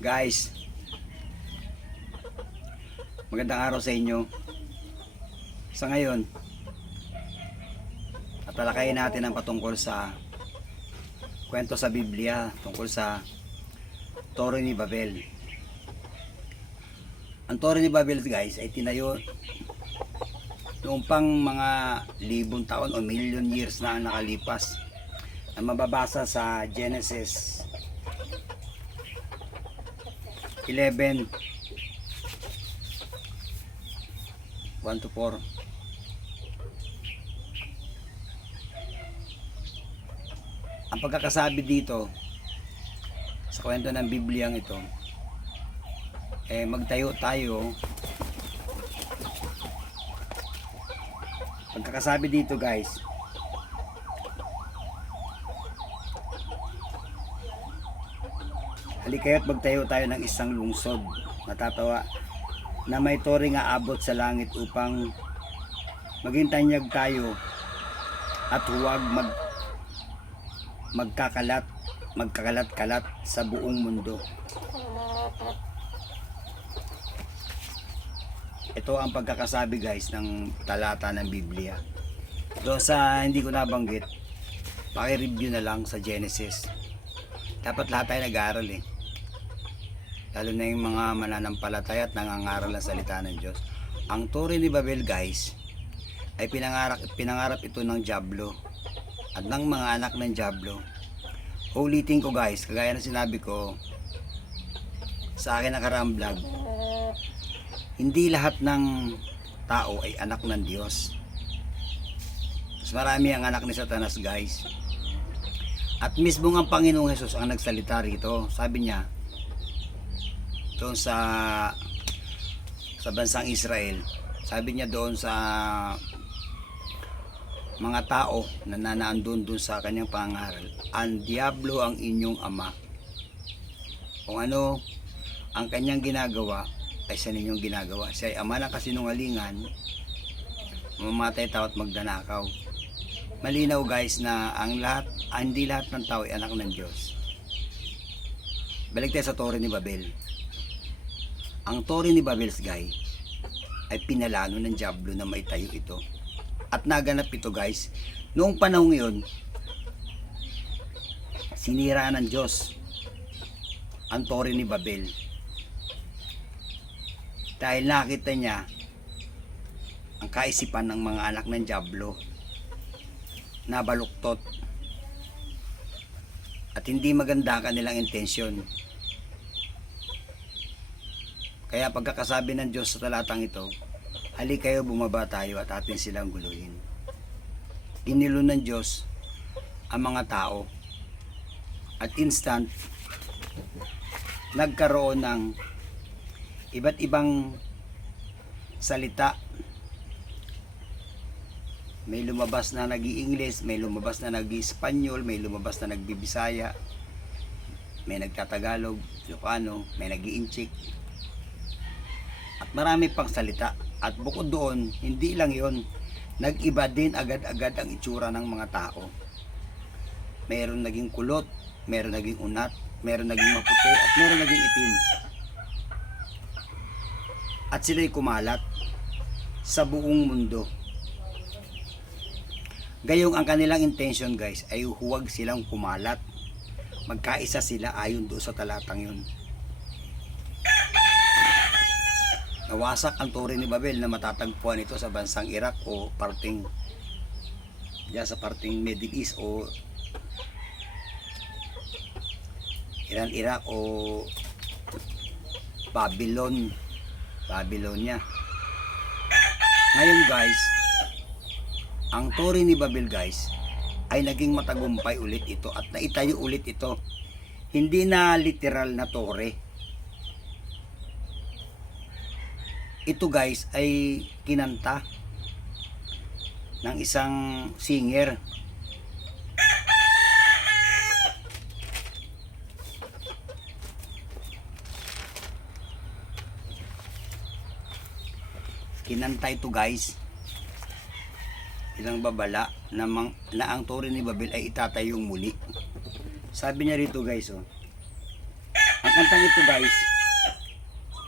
Guys, magandang araw sa inyo. Sa ngayon, tatalakayin natin ang patungkol sa kwento sa Biblia tungkol sa Torre ni Babel. Ang Torre ni Babel guys ay tinayo noong pang mga libong taon o million years na ang nakalipas na mababasa sa Genesis 11 1 to 4 ang pagkakasabi dito sa kwento ng Bibliang ito eh magtayo tayo. Pagkakasabi dito guys halikayo't magtayo tayo ng isang lungsod. Natatawa na may tore nga abot sa langit upang maging tanyag tayo at huwag mag magkakalat magkakalat-kalat sa buong mundo. Ito ang pagkakasabi guys ng talata ng Biblia. Doon sa hindi ko nabanggit paki-review na lang sa Genesis. Dapat lahat tayo nag-aaral eh lalo na yung mga mananampalataya at nangangaral ng salita ng Diyos. Ang tore ni Babel guys ay pinangarap, pinangarap ito ng Diablo at ng mga anak ng Diablo. Ulitin ko guys kagaya na sinabi ko sa akin nakaraang vlog hindi lahat ng tao ay anak ng Diyos. Mas marami ang anak ni Satanas guys. At mismo ang Panginoong Hesus ang nagsalita rito. Sabi niya doon sa sa bansang Israel. Sabi niya doon sa mga tao na nanaandun doon sa kanyang pangaral ang diablo ang inyong ama. Kung ano ang kanyang ginagawa ay sa ninyong ginagawa. Siya ay ama ng kasinungalingan mamatay tao at magdanakaw malinaw guys na ang lahat ah, hindi lahat ng tao ay anak ng Diyos. Balik tayo sa Torre ni Babel ang Torre ni Babel guys ay pinalano ng Diablo na maitayo ito. At naganap ito guys. Noong panahon ngayon sinira ng Diyos ang Torre ni Babel. Dahil nakita niya ang kaisipan ng mga anak ng Diablo na baluktot. At hindi maganda ang kanilang intensyon kaya pagkakasabi ng Diyos sa talatang ito halik kayo bumaba tayo at atin silang guluhin. Inilo ng Diyos ang mga tao. At instant nagkaroon ng iba't ibang salita. May lumabas na nag english may lumabas na nag espanyol may lumabas na nagbibisaya may nagtatagalog Ilocano may nag inchik at marami pang salita at bukod doon hindi lang yon nag-iba din agad-agad ang itsura ng mga tao meron naging kulot meron naging unat meron naging maputi at meron naging itim at sila'y kumalat sa buong mundo. Gayong ang kanilang intention guys ay huwag silang kumalat. Magkaisa sila ayon doon sa talatang yun. Nawasak ang tore ni Babel na matatagpuan ito sa bansang Iraq o parting diyan sa parting Middle East o Iran, Iraq o Babylon Babylonia. Ngayon guys, ang Torre ni Babel guys ay naging matagumpay ulit ito at naitayo ulit ito. Hindi na literal na tore. Ito guys ay kinanta ng isang singer. Kinanta ito guys ilang babala na, mang, na ang tore ni Babel ay itatayong muli. Sabi niya rito guys oh Ang kantang ito guys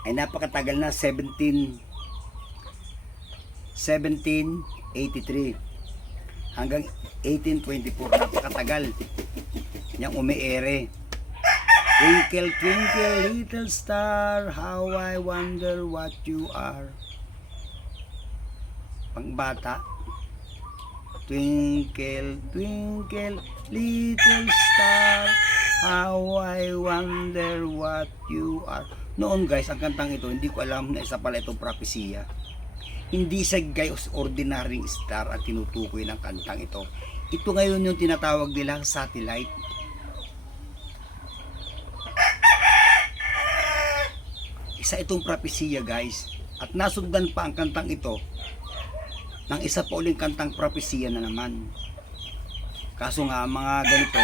ay napakatagal na 17 1783 hanggang 1824 napakatagal niyang umiere Twinkle, twinkle, little star, how I wonder what you are. Pangbata. Twinkle, twinkle, little star, how I wonder what you are. Noon guys, ang kantang ito, hindi ko alam na isa pala itong propesya. Hindi sa guys ordinaryong star at tinutukoy ng kantang ito. Ito ngayon yung tinatawag nilang satellite. Isa itong propesya guys. At nasundan pa ang kantang ito ng isa pa uling kantang propesya na naman. Kaso nga mga ganito,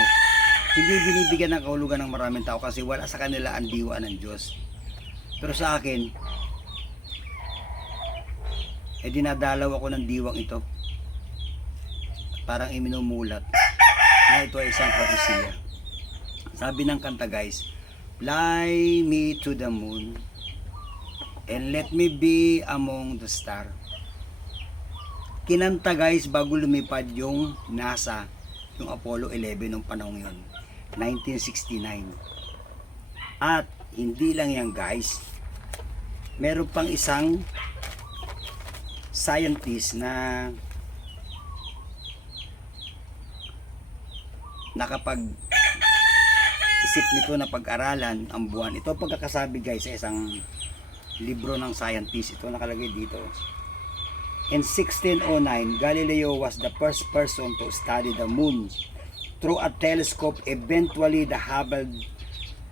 hindi binibigyan ng kahulugan ng maraming tao kasi wala sa kanila ang diwa ng Diyos. Pero sa akin, eh dinadalaw ako ng diwang ito. Parang iminumulat na ito ay isang propesya. Sabi ng kanta guys, Fly me to the moon and let me be among the star. Kinanta guys bago lumipad yung NASA, yung Apollo 11 nung panahon yon, 1969. At hindi lang yan guys, meron pang isang scientist na nakapag isip nito na pag-aralan ang buwan. Ito pagkakasabi guys sa isang libro ng scientist. Ito nakalagay dito. In 1609, Galileo was the first person to study the moon through a telescope. Eventually, the Hubble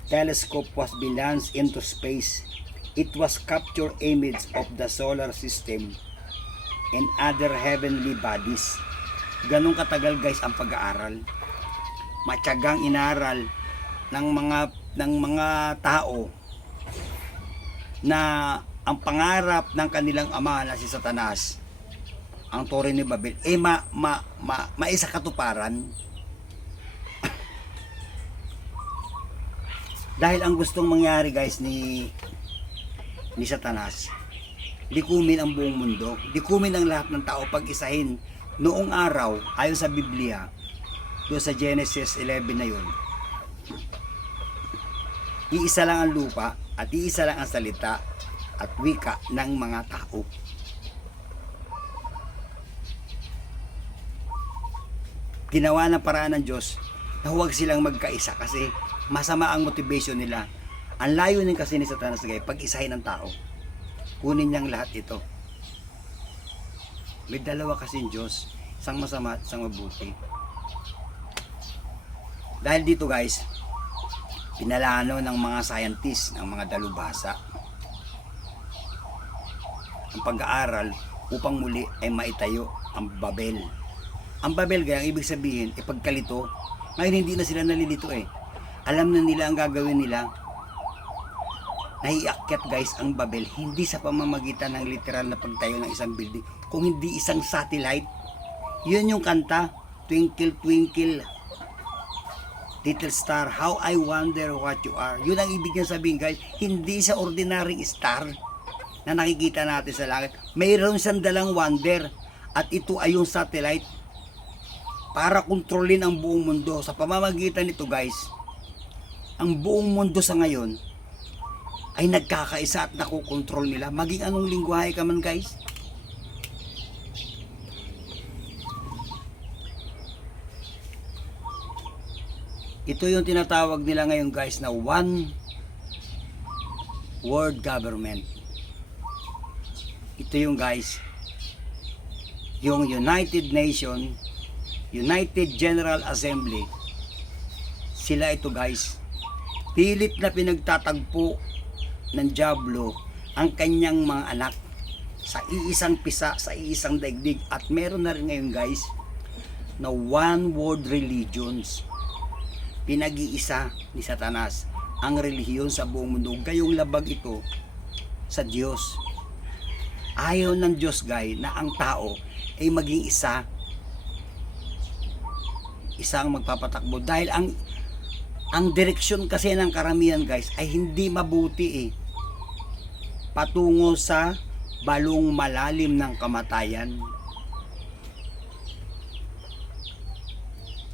telescope was launched into space. It was capture image of the solar system and other heavenly bodies. Ganong katagal guys ang pag-aaral. Matyagang inaral ng mga ng mga tao na ang pangarap ng kanilang ama na si Satanas ang tore ni Babel eh ma, ma, ma, maisa katuparan dahil ang gustong mangyari guys ni ni Satanas likumin ang buong mundo likumin ang lahat ng tao pag-isahin noong araw ayon sa Biblia doon sa Genesis 11 na yun iisa lang ang lupa at iisa lang ang salita at wika ng mga tao. Ginawa ng paraan ng Diyos na huwag silang magkaisa kasi masama ang motivation nila. Ang layo din kasi ni Satanas gay pag-isahin ng tao. Kunin niyang lahat ito. May dalawa kasi yung Diyos, isang masama at isang mabuti. Dahil dito guys, pinalano ng mga scientist, ng mga dalubhasa ang pag-aaral upang muli ay maitayo ang Babel. Ang Babel gaya, ang ibig sabihin, ipagkalito. Ngayon hindi na sila nalilito eh. Alam na nila ang gagawin nila. Naiakyat guys ang Babel, hindi sa pamamagitan ng literal na pagtayo ng isang building, kung hindi isang satellite. Yun yung kanta, Twinkle Twinkle Little Star, How I Wonder What You Are. Yun ang ibig niya sabihin guys, hindi sa ordinary star na nakikita natin sa langit. Mayroon siyang dalang wonder at ito ay yung satellite para kontrolin ang buong mundo. Sa pamamagitan nito guys, ang buong mundo sa ngayon ay nagkakaisa at nakokontrol nila. Maging anong lingwahe ka man guys. Ito yung tinatawag nila ngayon guys na one world government. Ito yung guys, yung United Nation, United General Assembly. Sila ito guys. Pilit na pinagtatagpo ng Diablo ang kanyang mga anak sa iisang pisa, sa iisang daigdig. At meron na rin ngayon guys na one world religions. Pinag-iisa ni Satanas ang relihiyon sa buong mundo. Gayong labag ito sa Diyos ayaw ng Diyos guy na ang tao ay maging isa isang magpapatakbo dahil ang Ang direksyon kasi ng karamihan guys ay hindi mabuti eh. Patungo sa balong malalim ng kamatayan.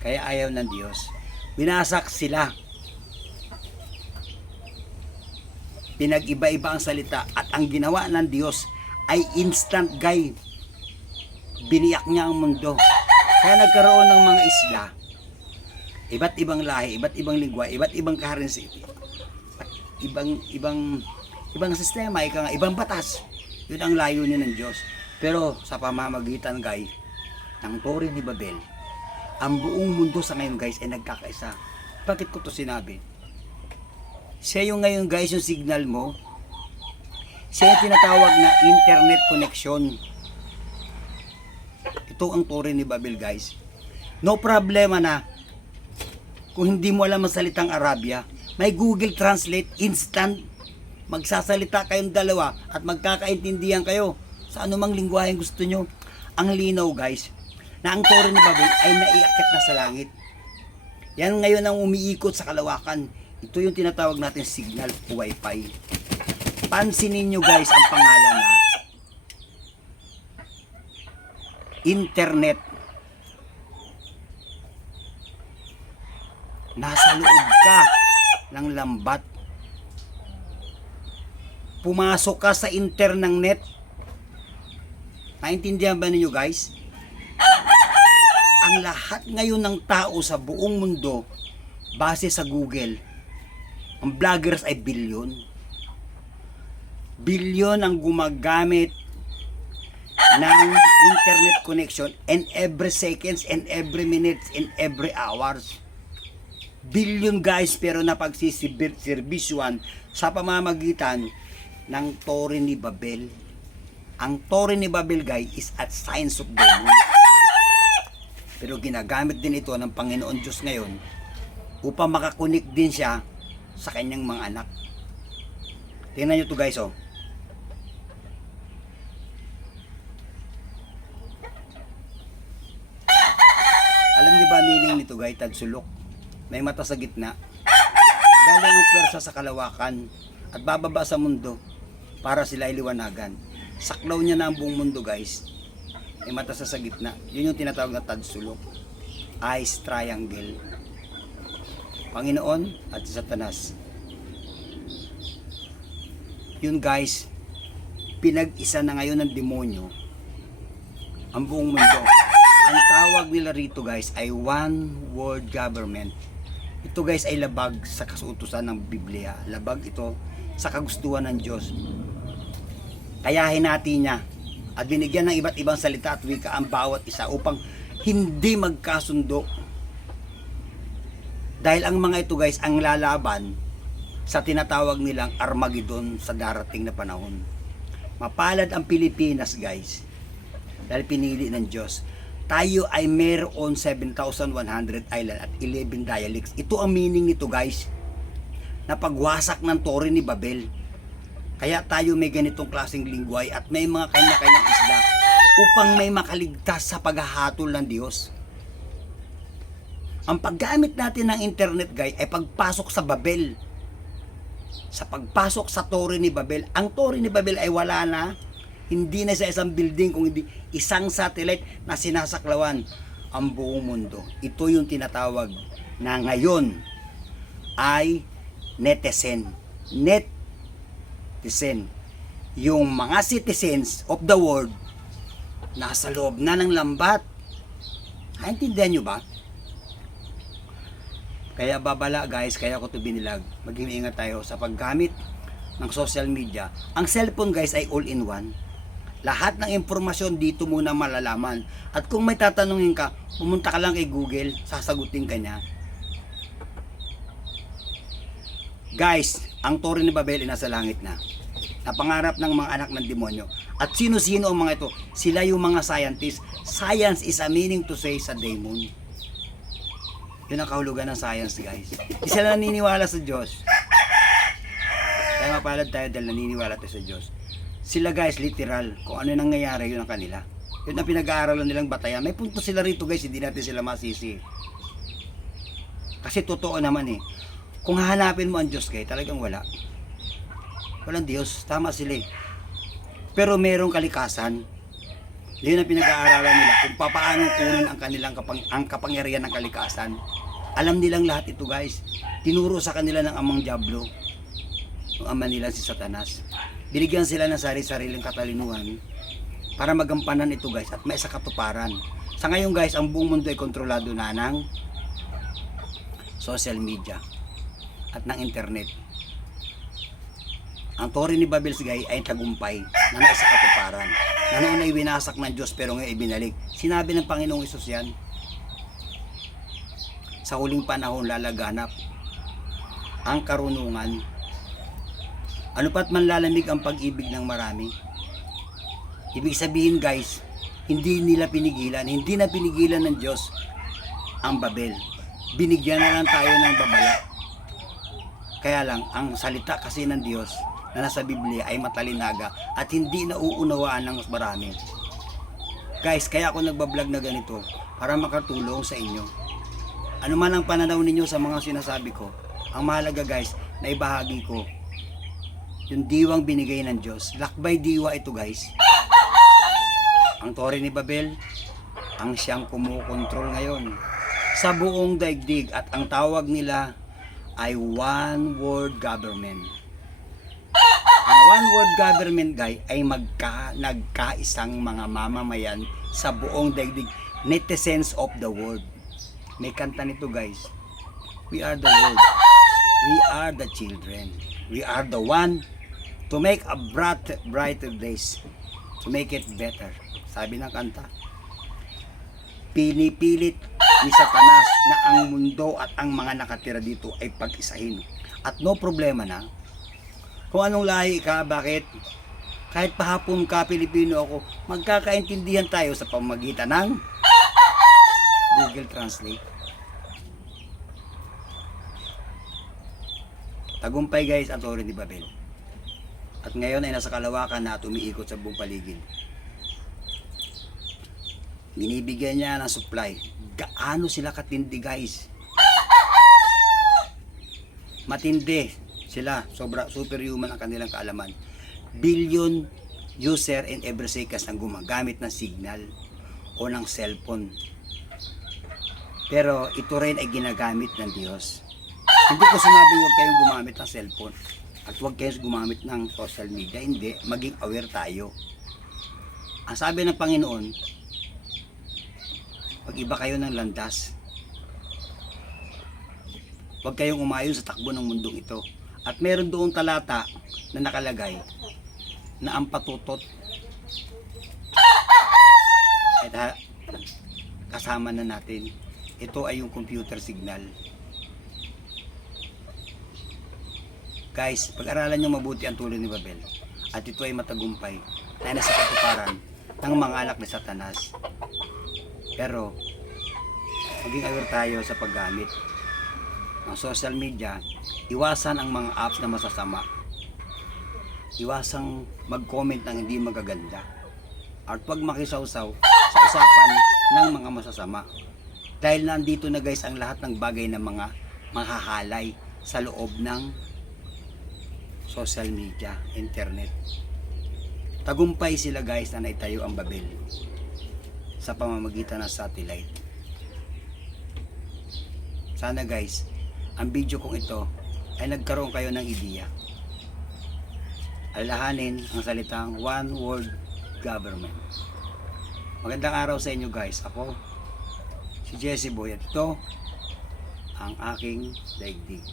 Kaya ayaw ng Diyos. Binasak sila. Pinag-iba-iba ang salita at ang ginawa ng Diyos ay instant guy. Biniyak niya ang mundo. Kaya nagkaroon ng mga isla. Iba't ibang lahi, iba't ibang lingwa, iba't ibang currency. Ibang ibang ibang sistema, ika ibang batas. Yun ang layunin ng Diyos. Pero sa pamamagitan, guys, ng Tore ni Babel, ang buong mundo sa ngayon, guys, ay nagkakaisa. Bakit ko to sinabi? Siya yung ngayon, guys, yung signal mo. Siya yung tinatawag na internet connection. Ito ang Tore ni Babel, guys. No problema na kung hindi mo alam ang salitang Arabia, may Google Translate instant. Magsasalita kayong dalawa at magkakaintindihan kayo sa anumang lingwahe gusto nyo. Ang linaw guys, na ang toro ni Babel ay naiakit na sa langit. Yan ngayon ang umiikot sa kalawakan. Ito yung tinatawag natin signal o wifi. Pansinin nyo guys ang pangalan na internet nasa loob ka ng lambat. Pumasok ka sa inter ng net. Naintindihan ba ninyo guys? Ang lahat ngayon ng tao sa buong mundo, base sa Google, ang vloggers ay bilyon. Bilyon ang gumagamit ng internet connection and every seconds and every minutes and every hours billion guys pero napagsisirbisyoan sa pamamagitan ng Tore ni Babel. Ang Tore ni Babel guys is at science of demon. Pero ginagamit din ito ng Panginoon Diyos ngayon upang makakunik din siya sa kanyang mga anak. Tingnan nyo to guys oh. Alam niyo ba meaning nito guys, tadsulok? May mata sa gitna. Galing ang pwersa sa kalawakan at bababa sa mundo para sila iliwanagan. Saklaw niya na ang buong mundo guys. May mata sa gitna. Yun yung tinatawag na tadsulok. Ice triangle. Panginoon at Satanas. Yun guys, pinag-isa na ngayon ng demonyo ang buong mundo. Ang tawag nila rito guys ay one world government. Ito guys ay labag sa kasuutusan ng Biblia. Labag ito sa kagustuhan ng Diyos. Kayahin natin niya at binigyan ng iba't ibang salita at wika ang bawat isa upang hindi magkasundo. Dahil ang mga ito guys ang lalaban sa tinatawag nilang Armageddon sa darating na panahon. Mapalad ang Pilipinas guys dahil pinili ng Diyos tayo ay mayroon 7,100 island at 11 dialects. Ito ang meaning nito guys. Na pagwasak ng Tore ni Babel. Kaya tayo may ganitong klaseng lingway at may mga kanya-kanyang isla upang may makaligtas sa paghahatol ng Diyos. Ang paggamit natin ng internet guys ay pagpasok sa Babel. Sa pagpasok sa Tore ni Babel, ang Tore ni Babel ay wala na hindi na sa isang building kung hindi isang satellite na sinasaklawan ang buong mundo. Ito yung tinatawag na ngayon ay netizen. Netizen. Yung mga citizens of the world nasa loob na ng lambat. Naintindihan nyo ba? Kaya babala guys, kaya ko ito binilag. Maging ingat tayo sa paggamit ng social media. Ang cellphone guys ay all-in-one. Lahat ng impormasyon dito muna malalaman. At kung may tatanungin ka, pumunta ka lang kay Google, sasagutin ka niya. Guys, ang tore ni Babel ay nasa langit na. Napangarap ng mga anak ng demonyo. At sino-sino ang mga ito? Sila yung mga scientists. Science is a meaning to say sa demon. Yun ang kahulugan ng science, guys. Di sila naniniwala sa Diyos. Kaya mapalad tayo dahil naniniwala tayo sa Diyos. Sila guys, literal, kung ano nangyayari, yun ang kanila. Yun ang pinag-aaralan nilang batayan. May punto sila rito guys, hindi natin sila masisi. Kasi totoo naman eh. Kung hahanapin mo ang Diyos kay, talagang wala. Walang Diyos. Tama sila eh. Pero merong kalikasan. Yun ang pinag-aaralan nila kung paano kunin ang kanilang kapang, ang kapangyarihan ng kalikasan. Alam nilang lahat ito guys. Tinuro sa kanila ng amang Diablo. Ang ama nila si Satanas. Binigyan sila ng sari-sariling katalinuhan para magampanan ito guys at may sa katuparan. Sa ngayon guys, ang buong mundo ay kontrolado na ng social media at ng internet. Ang tore ni Babel Sigay ay tagumpay na nasa katuparan. Na noon ay winasak ng Diyos pero ngayon ay binalik. Sinabi ng Panginoong Isus yan. Sa huling panahon lalaganap ang karunungan. Ano pat man lalamig ang pag-ibig ng marami. Ibig sabihin guys, hindi nila pinigilan, hindi na pinigilan ng Diyos ang Babel. Binigyan na lang tayo ng babala. Kaya lang, ang salita kasi ng Diyos na nasa Biblia ay matalinaga at hindi nauunawaan ng marami. Guys, kaya ako nagbablog na ganito para makatulong sa inyo. Ano man ang pananaw ninyo sa mga sinasabi ko, ang mahalaga guys, na ibahagi ko yung diwang binigay ng Diyos. Lakbay diwa ito guys. Ang tore ni Babel, ang siyang kumukontrol ngayon sa buong daigdig at ang tawag nila ay one world government. Ang one world government guy ay magka, nagkaisang mga mamamayan sa buong daigdig. Netizens of the world. May kanta nito guys. We are the world. We are the children. We are the one to make a bright, brighter days. To make it better. Sabi ng kanta. Pinipilit ni Satanas na ang mundo at ang mga nakatira dito ay pag-isahin. At no problema na. Kung anong lahi ka, bakit? Kahit pahapon ka, Pilipino ako, magkakaintindihan tayo sa pamagitan ng Google Translate. Tagumpay guys ang Torre ni Babel. At ngayon ay nasa kalawakan na at umiikot sa buong paligid. Binibigyan niya ng supply. Gaano sila katindi guys? Matindi sila. Sobra, superhuman ang kanilang kaalaman. Billion user in every seconds ang gumagamit ng signal o ng cellphone. Pero ito rin ay ginagamit ng Diyos. Hindi ko sinabi huwag kayong gumamit ng cellphone at huwag kayong gumamit ng social media. Hindi, maging aware tayo. Ang sabi ng Panginoon, pag iba kayo ng landas, huwag kayong umayon sa takbo ng mundong ito. At meron doong talata na nakalagay na ang patutot kasama na natin. Ito ay yung computer signal. Guys, pag-aralan nyo mabuti ang tuloy ni Babel. At ito ay matagumpay na nasa katuparan ng mga anak ni Satanas. Pero, maging aware tayo sa paggamit ng social media. Iwasan ang mga apps na masasama. Iwasang mag-comment ng hindi magaganda. At huwag makisawsaw sa usapan ng mga masasama. Dahil nandito na guys ang lahat ng bagay ng mga mahahalay sa loob ng social media, internet. Tagumpay sila guys na naitayo ang Babel sa pamamagitan ng satellite. Sana guys, ang video kong ito ay nagkaroon kayo ng ideya. Alalahanin ang salitang one world government. Magandang araw sa inyo guys. Ako, si Jesse Boy at ito ang aking daigdig.